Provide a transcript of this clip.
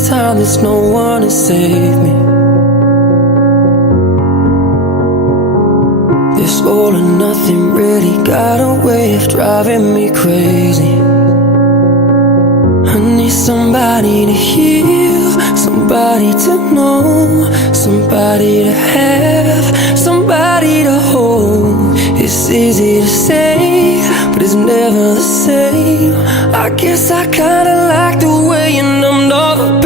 this time there's no one to save me. This all or nothing really got a way of driving me crazy. I need somebody to heal, somebody to know, somebody to have, somebody to hold. It's easy to say, but it's never the same. I guess I kinda like the way you numbed all the